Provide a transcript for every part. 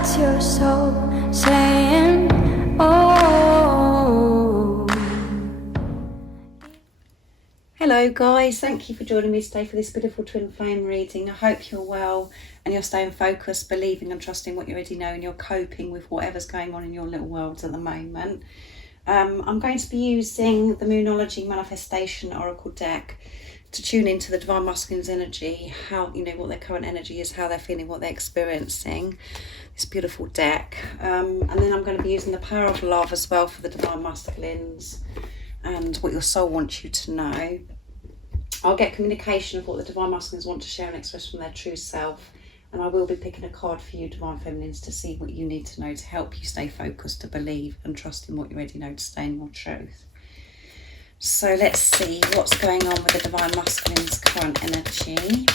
That's your soul saying, oh. Hello guys, thank you for joining me today for this beautiful twin flame reading. I hope you're well and you're staying focused, believing and trusting what you already know, and you're coping with whatever's going on in your little worlds at the moment. I'm going to be using the Moonology Manifestation Oracle deck to tune into the Divine Masculine's energy, how, you know, what their current energy is, how they're feeling, what they're experiencing. This beautiful deck. And then I'm going to be using the Power of Love as well for the Divine Masculines and what your soul wants you to know. I'll get communication of what the Divine Masculines want to share and express from their true self. And I will be picking a card for you, Divine Feminines, to see what you need to know to help you stay focused, to believe and trust in what you already know, to stay in your truth. So let's see what's going on with the Divine Masculine's current energy.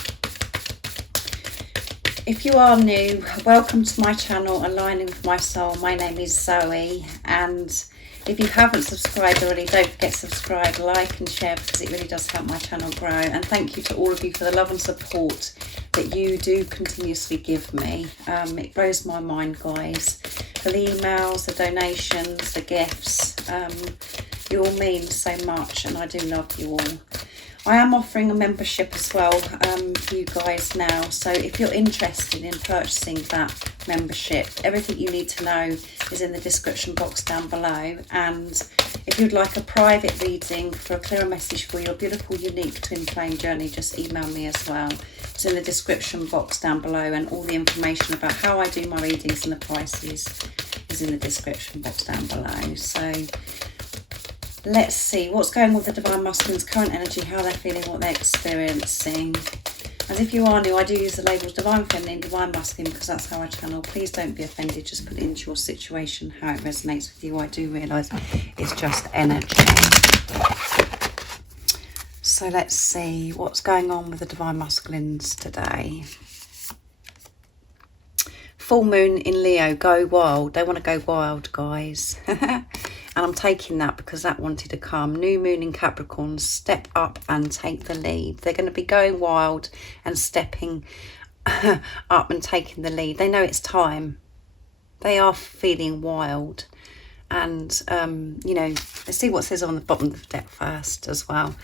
If you are new, welcome to my channel, Aligning with My Soul. My name is Zoe, and if you haven't subscribed already, don't forget to subscribe, like and share, because it really does help my channel grow. And thank you to all of you for the love and support that you do continuously give me. It blows my mind, guys. For the emails, the donations, the gifts, you all mean so much, and I do love you all. I am offering a membership as well for you guys now. So if you're interested in purchasing that membership, everything you need to know is in the description box down below. And if you'd like a private reading for a clearer message for your beautiful, unique twin flame journey, just email me as well. It's in the description box down below, and all the information about how I do my readings and the prices is in the description box down below. So let's see what's going on with the Divine Masculine's current energy, how they're feeling, what they're experiencing. And if you are new, I do use the labels Divine Feminine, Divine Masculine, because that's how I channel. Please don't be offended, just put it into your situation, how it resonates with you. I do realise it's just energy. So let's see what's going on with the Divine Masculines today. Full moon in Leo, go wild. They want to go wild, guys. And I'm taking that because that wanted to come. New moon in Capricorn, step up and take the lead. They're going to be going wild and stepping up and taking the lead. They know it's time. They are feeling wild. And, you know, let's see what says on the bottom of the deck first as well.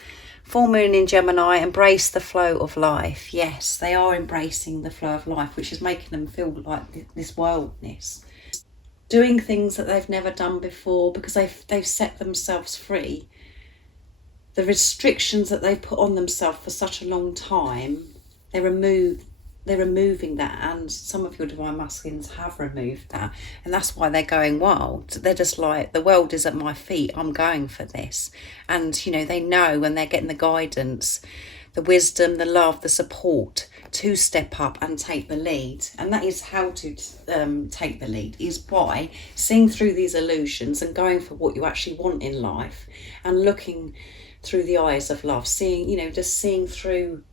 Full moon in Gemini, embrace the flow of life. Yes, they are embracing the flow of life, which is making them feel like this wildness. Doing things that they've never done before because they've set themselves free. The restrictions that they've put on themselves for such a long time, they're removing that, and some of your Divine Masculines have removed that, and that's why they're going wild. They're just like, the world is at my feet, I'm going for this. And you know, they know, and they're getting the guidance, the wisdom, the love, the support to step up and take the lead. And that is how to take the lead, is by seeing through these illusions and going for what you actually want in life, and looking through the eyes of love, seeing, you know, just seeing through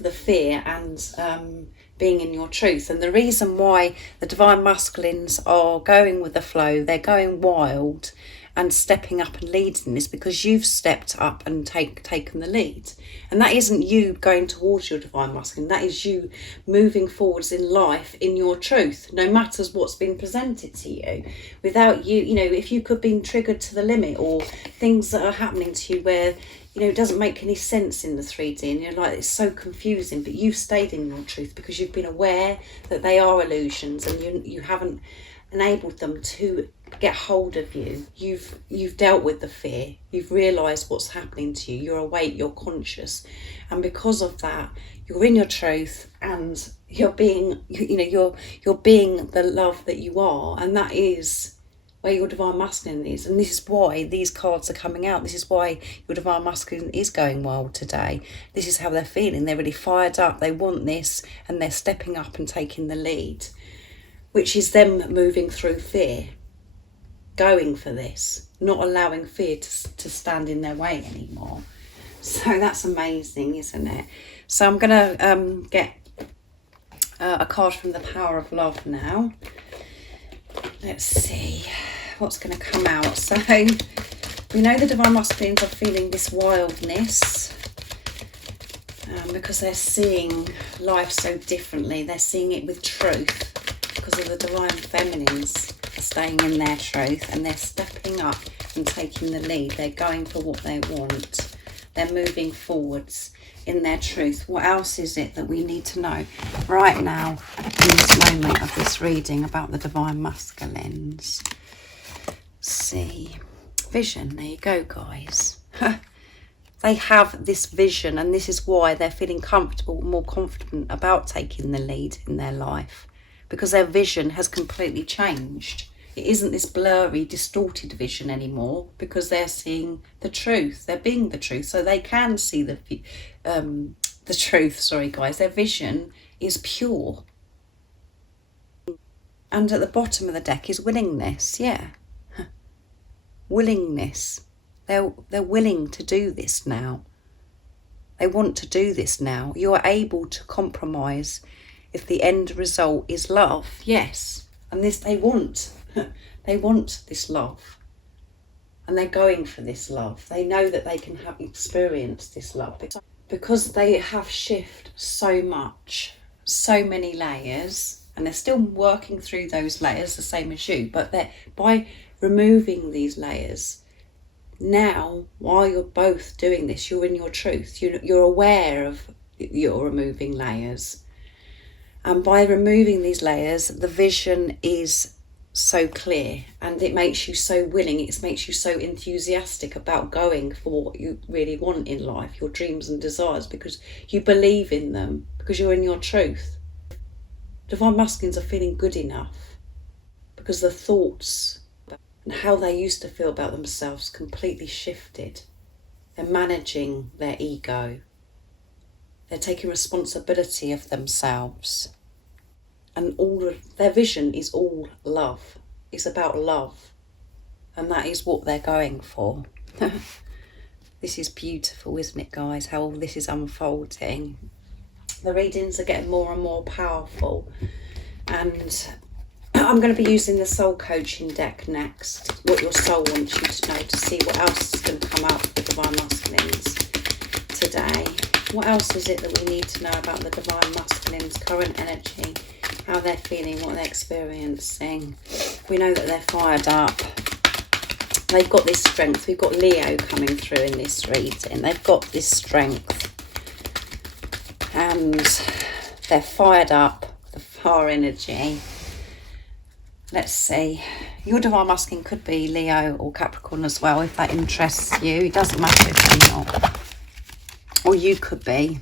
the fear and being in your truth. And the reason why the Divine Masculines are going with the flow, they're going wild and stepping up and leading, is because you've stepped up and taken the lead. And that isn't you going towards your Divine Masculine, that is you moving forwards in life in your truth, no matter what's been presented to you. Without you, you know, if you could have been triggered to the limit, or things that are happening to you where, you know, it doesn't make any sense in the 3D, and you're like, it's so confusing, but you've stayed in your truth because you've been aware that they are illusions, and you haven't enabled them to get hold of you. You've dealt with the fear, you've realised what's happening to you, you're awake, you're conscious, and because of that, you're in your truth, and you're being, you know, you're being the love that you are, and that is where your Divine Masculine is. And this is why these cards are coming out. This is why your Divine Masculine is going wild today. This is how they're feeling. They're really fired up, they want this, and they're stepping up and taking the lead, which is them moving through fear, going for this, not allowing fear to stand in their way anymore. So that's amazing, isn't it? So I'm going to get a card from the Power of Love now. Let's see what's going to come out. So we know the Divine Masculines are feeling this wildness because they're seeing life so differently. They're seeing it with truth. because of the divine feminines are staying in their truth and they're stepping up and taking the lead. They're going for what they want. They're moving forwards in their truth. What else is it that we need to know right now in this moment of this reading about the divine masculines? See, vision. There you go, guys. They have this vision, and this is why they're feeling comfortable, more confident about taking the lead in their life, because their vision has completely changed. It isn't this blurry, distorted vision anymore, because they're seeing the truth. They're being the truth, so they can see the truth. Sorry, guys. Their vision is pure. And at the bottom of the deck is willingness. Yeah, willingness. They're willing to do this now. They want to do this now. You are able to compromise if the end result is love. Yes, and this they want. They want this love, and they're going for this love. They know that they can have experienced this love because they have shifted so much, so many layers, and they're still working through those layers the same as you. But by removing these layers, now, while you're both doing this, you're in your truth. You're aware of you're removing layers. And by removing these layers, the vision is so clear, and it makes you so willing. It makes you so enthusiastic about going for what you really want in life, your dreams and desires, because you believe in them, because you're in your truth. Divine masculines are feeling good enough because the thoughts and how they used to feel about themselves completely shifted. They're managing their ego. They're taking responsibility of themselves. And all of their vision is all love. It's about love. And that is what they're going for. This is beautiful, isn't it, guys? How all this is unfolding. The readings are getting more and more powerful. And I'm going to be using the soul coaching deck next, what your soul wants you to know, to see what else is going to come out of the divine masculines today. What else is it that we need to know about the divine masculines' current energy, how they're feeling, what they're experiencing? We know that they're fired up. They've got this strength. We've got Leo coming through in this reading. They've got this strength. And they're fired up, the fire energy. Let's see. Your divine masculine could be Leo or Capricorn as well, if that interests you. It doesn't matter if they're not. Or you could be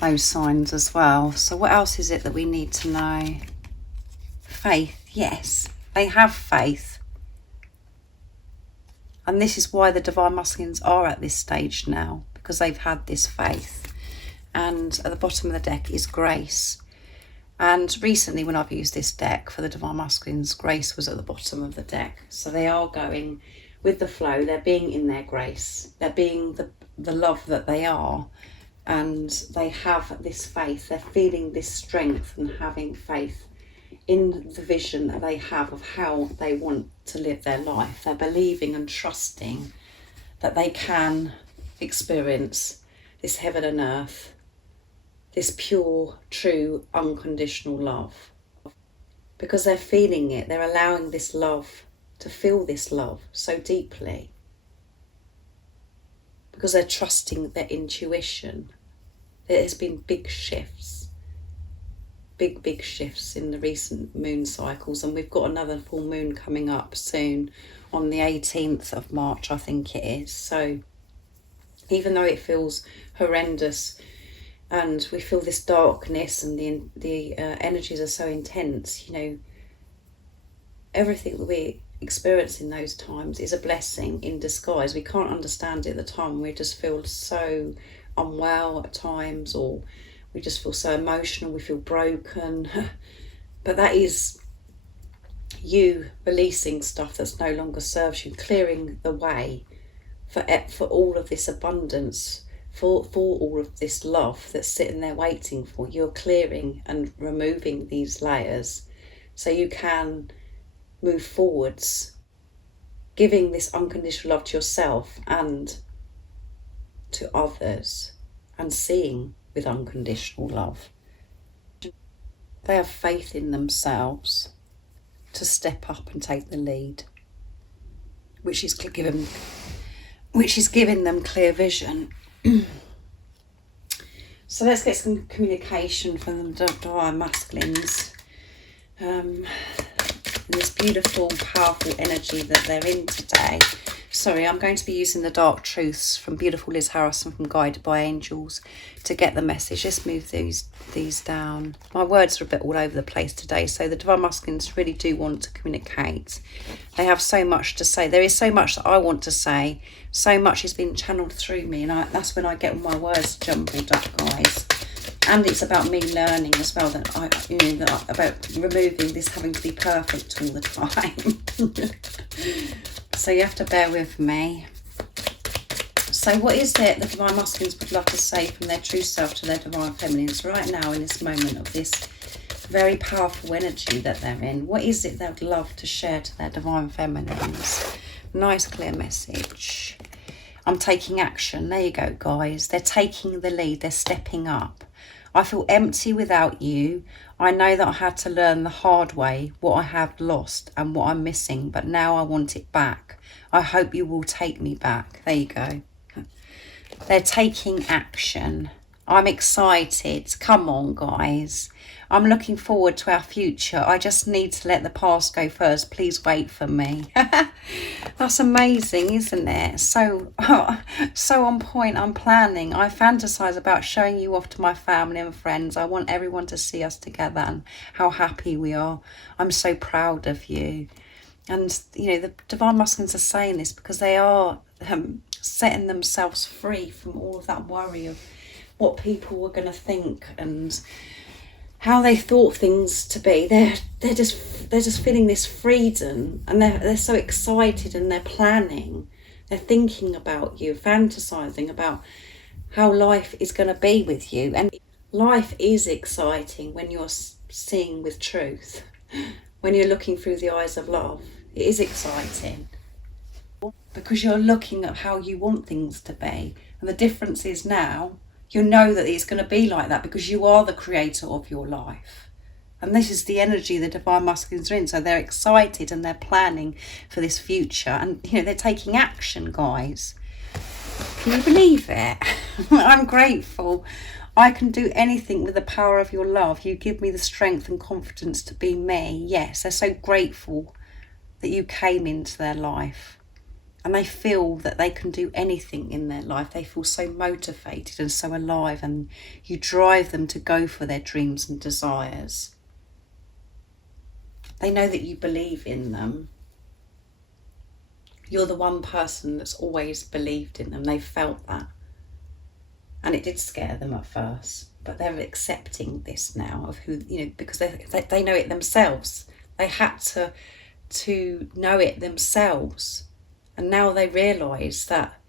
those signs as well. So what else is it that we need to know? Faith. Yes, they have faith. And this is why the divine masculines are at this stage now, because they've had this faith. And at the bottom of the deck is grace. And recently when I've used this deck for the divine masculines, grace was at the bottom of the deck. So they are going with the flow. They're being in their grace. They're being the love that they are. And they have this faith. They're feeling this strength and having faith in the vision that they have of how they want to live their life. They're believing and trusting that they can experience this heaven and earth, this pure, true, unconditional love. Because they're feeling it, they're allowing this love, to feel this love so deeply. Because they're trusting their intuition. There has been big shifts. Big shifts in the recent moon cycles. And we've got another full moon coming up soon on the 18th of March, I think it is. So even though it feels horrendous, and we feel this darkness and the energies are so intense, you know, everything that we experience in those times is a blessing in disguise. We can't understand it at the time. We just feel so unwell at times, or we just feel so emotional, we feel broken. But that is you releasing stuff that's no longer serves you, clearing the way for all of this abundance, for all of this love that's sitting there waiting for you. You're clearing and removing these layers so you can move forwards, giving this unconditional love to yourself and to others, and seeing with unconditional love. They have faith in themselves to step up and take the lead, which is giving them clear vision. So let's get some communication from the divine masculines. This beautiful, powerful energy that they're in today. Sorry, I'm going to be using the Dark Truths from beautiful Liz Harrison from Guided by Angels to get the message. Let's move these down. My words are a bit all over the place today, so the divine masculines really do want to communicate. They have so much to say. There is so much that I want to say. So much has been channeled through me, and that's when I get all my words jumbled up, guys. And it's about me learning as well, that about removing this having to be perfect all the time. So you have to bear with me. So what is it the divine masculines would love to say from their true self to their divine feminines right now in this moment of this very powerful energy that they're in? What is it they would love to share to their divine feminines? Nice clear message. I'm taking action. There you go, guys. They're taking the lead. They're stepping up. I feel empty without you. I know that I had to learn the hard way what I have lost and what I'm missing, but now I want it back. I hope you will take me back. There you go. They're taking action. I'm excited. Come on, guys. I'm looking forward to our future. I just need to let the past go first. Please wait for me. That's amazing, isn't it? So on point. I'm planning. I fantasize about showing you off to my family and friends. I want everyone to see us together and how happy we are. I'm so proud of you. And, the divine masculines are saying this because they are setting themselves free from all of that worry of what people were going to think and how they thought things to be. They're just feeling this freedom, and they're so excited, and they're planning. They're thinking about you, fantasizing about how life is going to be with you. And life is exciting when you're seeing with truth, when you're looking through the eyes of love. It is exciting because you're looking at how you want things to be. And the difference is now you know that it's going to be like that because you are the creator of your life. And this is the energy the divine masculines are in. So they're excited and they're planning for this future. And, they're taking action, guys. Can you believe it? I'm grateful. I can do anything with the power of your love. You give me the strength and confidence to be me. Yes, they're so grateful that you came into their life. And they feel that they can do anything in their life. They feel so motivated and so alive, and you drive them to go for their dreams and desires. They know that you believe in them. You're the one person that's always believed in them. They felt that. And it did scare them at first, but they're accepting this now of who, because they know it themselves. They had to know it themselves. And now they realise that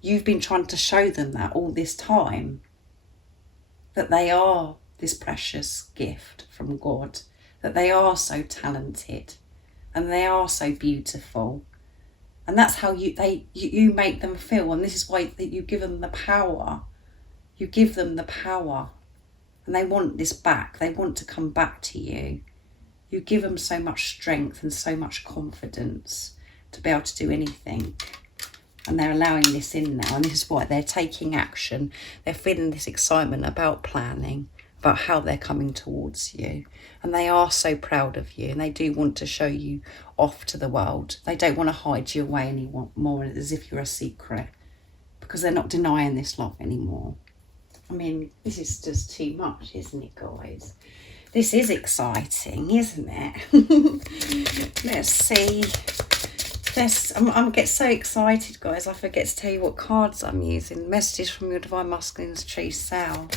you've been trying to show them that all this time, that they are this precious gift from God, that they are so talented and they are so beautiful. And that's how you make them feel. And this is why that you give them the power. You give them the power. And they want this back. They want to come back to you. You give them so much strength and so much confidence to be able to do anything. And they're allowing this in now, and this is why they're taking action. They're feeling this excitement about planning, about how they're coming towards you, and they are so proud of you, and they do want to show you off to the world. They don't want to hide you away anymore as if you're a secret, because they're not denying this love anymore. I mean, this is just too much, isn't it, guys? This is exciting, isn't it? Let's see. I get so excited, guys. I forget to tell you what cards I'm using. Messages from your divine masculine's true self.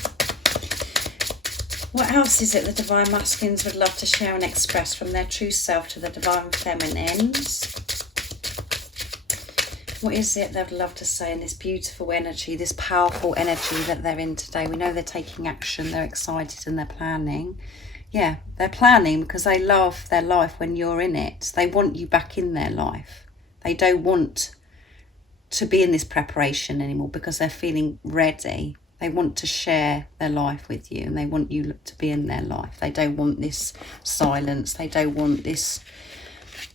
What else is it the divine masculines would love to share and express from their true self to the divine feminines? What is it they'd love to say in this beautiful energy, this powerful energy that they're in today? We know they're taking action, they're excited, and they're planning. Yeah, they're planning because they love their life when you're in it. They want you back in their life. They don't want to be in this preparation anymore because they're feeling ready. They want to share their life with you, and they want you to be in their life. They don't want this silence. They don't want this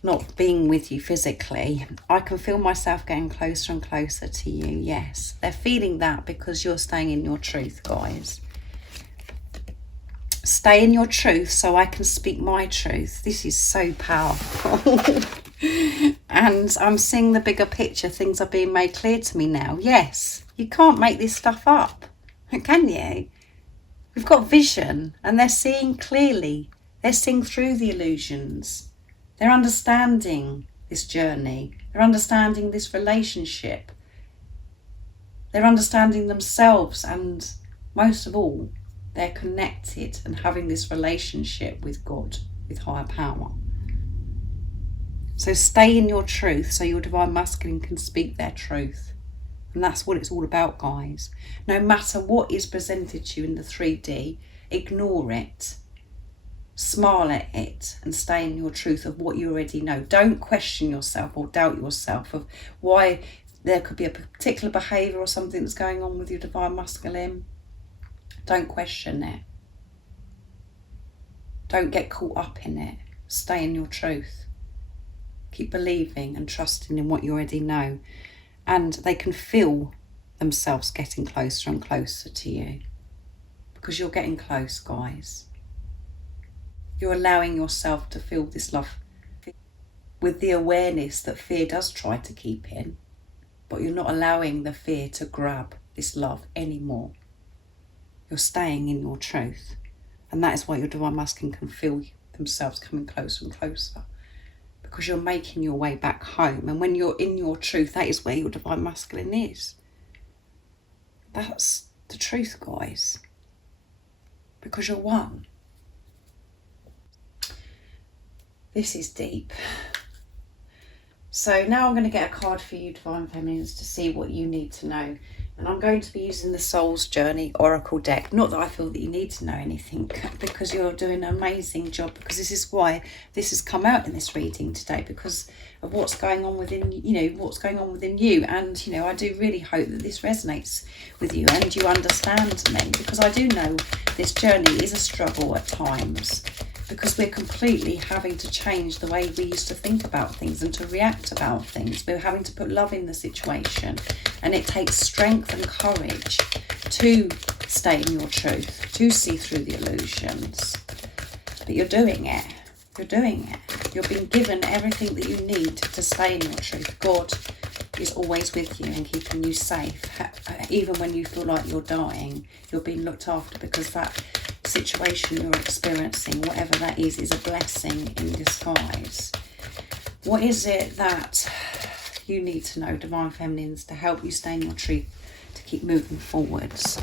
not being with you physically. I can feel myself getting closer and closer to you. Yes, they're feeling that because you're staying in your truth, guys. Stay in your truth so I can speak my truth. This is so powerful. And I'm seeing the bigger picture. Things are being made clear to me now. Yes, you can't make this stuff up, can you? We've got vision, and they're seeing clearly. They're seeing through the illusions. They're understanding this journey. They're understanding this relationship. They're understanding themselves, and most of all, they're connected and having this relationship with God, with higher power. So stay in your truth so your divine masculine can speak their truth. And that's what it's all about, guys. No matter what is presented to you in the 3D, ignore it. Smile at it and stay in your truth of what you already know. Don't question yourself or doubt yourself of why there could be a particular behaviour or something that's going on with your divine masculine. Don't question it. Don't get caught up in it. Stay in your truth. Keep believing and trusting in what you already know. And they can feel themselves getting closer and closer to you. Because you're getting close, guys. You're allowing yourself to feel this love with the awareness that fear does try to keep in. But you're not allowing the fear to grab this love anymore. You're staying in your truth. And that is why your divine masculine can feel themselves coming closer and closer. Because you're making your way back home. And when you're in your truth, that is where your divine masculine is. That's the truth, guys. Because you're one. This is deep. So now I'm going to get a card for you, Divine Feminines, to see what you need to know. And I'm going to be using the Soul's Journey Oracle deck. Not that I feel that you need to know anything, because you're doing an amazing job, because this is why this has come out in this reading today, because of what's going on within, what's going on within you. And, I do really hope that this resonates with you and you understand me, because I do know this journey is a struggle at times, because we're completely having to change the way we used to think about things and to react about things. We're having to put love in the situation, and it takes strength and courage to stay in your truth, to see through the illusions. But you're doing it. You're doing it. You're being given everything that you need to stay in your truth. God is always with you and keeping you safe. Even when you feel like you're dying, you're being looked after, because that situation you're experiencing, whatever that is a blessing in disguise. What is it that you need to know, Divine Feminines, to help you stay in your truth, to keep moving forwards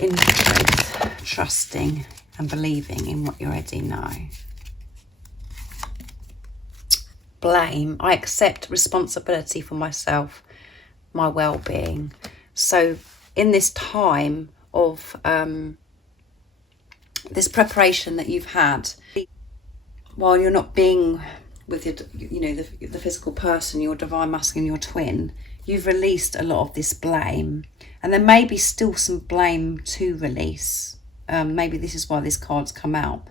in the truth, trusting and believing in what you already know? Blame. I accept responsibility for myself, my well-being. So in this time of this preparation that you've had, while you're not being with your, the physical person, your divine masculine, your twin, you've released a lot of this blame, and there may be still some blame to release. Maybe this is why this card's come out,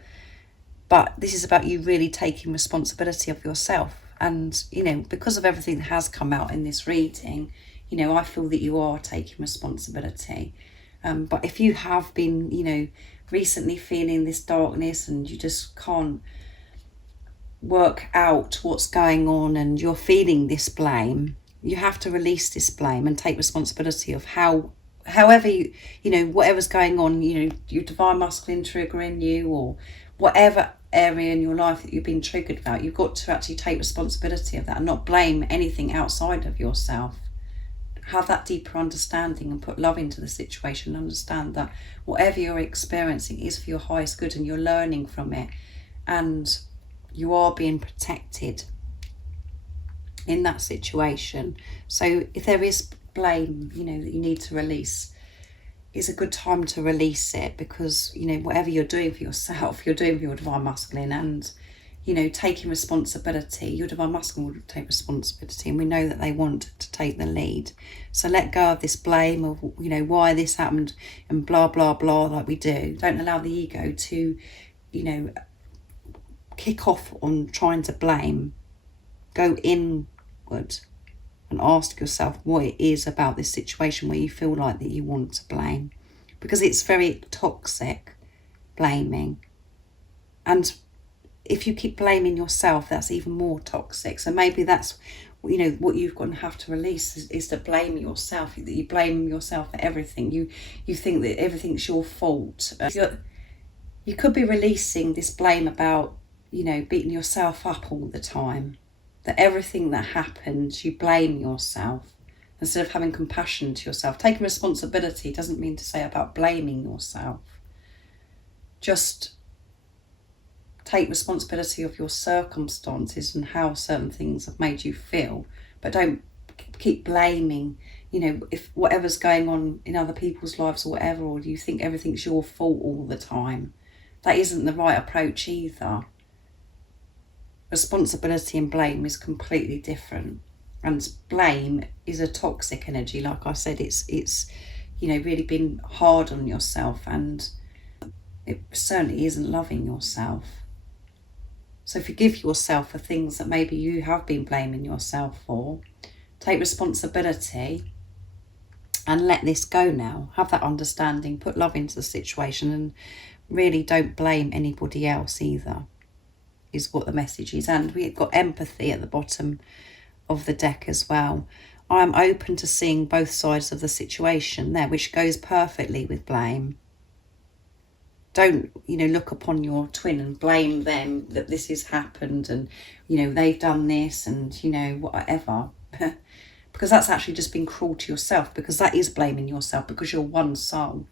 but this is about you really taking responsibility of yourself. And because of everything that has come out in this reading, I feel that you are taking responsibility. But if you have been recently feeling this darkness and you just can't work out what's going on and you're feeling this blame, you have to release this blame and take responsibility of however whatever's going on, your divine masculine triggering you, or whatever area in your life that you've been triggered about. You've got to actually take responsibility of that and not blame anything outside of yourself. Have that deeper understanding and put love into the situation. Understand that whatever you're experiencing is for your highest good, and you're learning from it, and you are being protected in that situation. So if there is blame, that you need to release, it's a good time to release it, because whatever you're doing for yourself, you're doing for your divine masculine, and you know, taking responsibility. Your divine masculine will take responsibility, and we know that they want to take the lead. So let go of this blame of, you know, why this happened and blah, blah, blah, like we do. Don't allow the ego to, you know, kick off on trying to blame. Go inward and ask yourself what it is about this situation where you feel like that you want to blame. Because it's very toxic, blaming. And if you keep blaming yourself, that's even more toxic. So maybe that's, you know, what you've got to have to release is to blame yourself. That you blame yourself for everything. You think that everything's your fault. You could be releasing this blame about, you know, beating yourself up all the time. That everything that happens, you blame yourself. Instead of having compassion to yourself. Taking responsibility doesn't mean to say about blaming yourself. Just take responsibility of your circumstances and how certain things have made you feel. But don't keep blaming, you know, if whatever's going on in other people's lives or whatever, or you think everything's your fault all the time. That isn't the right approach either. Responsibility and blame is completely different. And blame is a toxic energy. Like I said, it's you know, really been hard on yourself, and it certainly isn't loving yourself. So forgive yourself for things that maybe you have been blaming yourself for. Take responsibility and let this go now. Have that understanding, put love into the situation, and really don't blame anybody else either, is what the message is. And we've got empathy at the bottom of the deck as well. I'm open to seeing both sides of the situation there, which goes perfectly with blame. Don't, you know, look upon your twin and blame them that this has happened and, you know, they've done this and, you know, whatever. Because that's actually just being cruel to yourself, because that is blaming yourself, because you're one soul.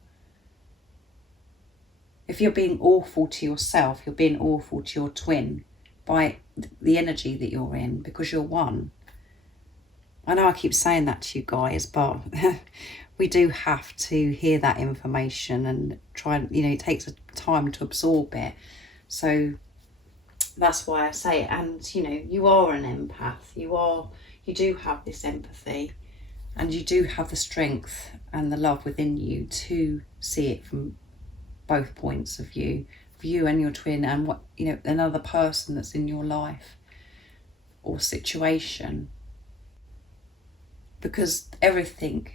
If you're being awful to yourself, you're being awful to your twin by the energy that you're in, because you're one. I know I keep saying that to you guys, but we do have to hear that information and try and, you know, it takes time to absorb it. So that's why I say it. And, you know, you are an empath. You do have this empathy, and you do have the strength and the love within you to see it from both points of view, for you and your twin, and what, you know, another person that's in your life or situation. Because everything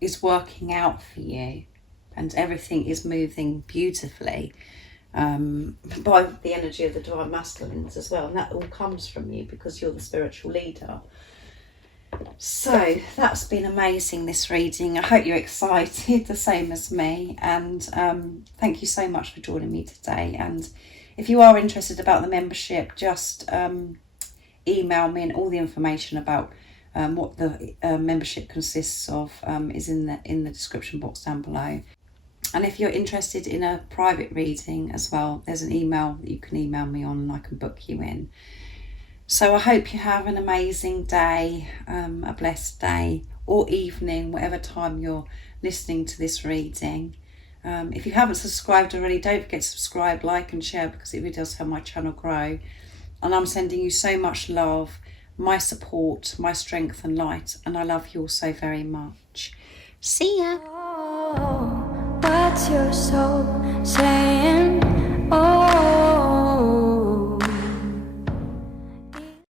is working out for you, and everything is moving beautifully by the energy of the divine masculines as well, and that all comes from you because you're the spiritual leader. So that's been amazing, this reading. I hope you're excited the same as me, and thank you so much for joining me today. And if you are interested about the membership, just email me, and all the information about what the membership consists of is in the description box down below. And if you're interested in a private reading as well, there's an email that you can email me on, and I can book you in. So I hope you have an amazing day, a blessed day or evening, whatever time you're listening to this reading. If you haven't subscribed already, don't forget to subscribe, like and share, because it really does help my channel grow. And I'm sending you so much love, my support, my strength and light, and I love you all so very much. See ya. Oh, what's your soul saying? Oh.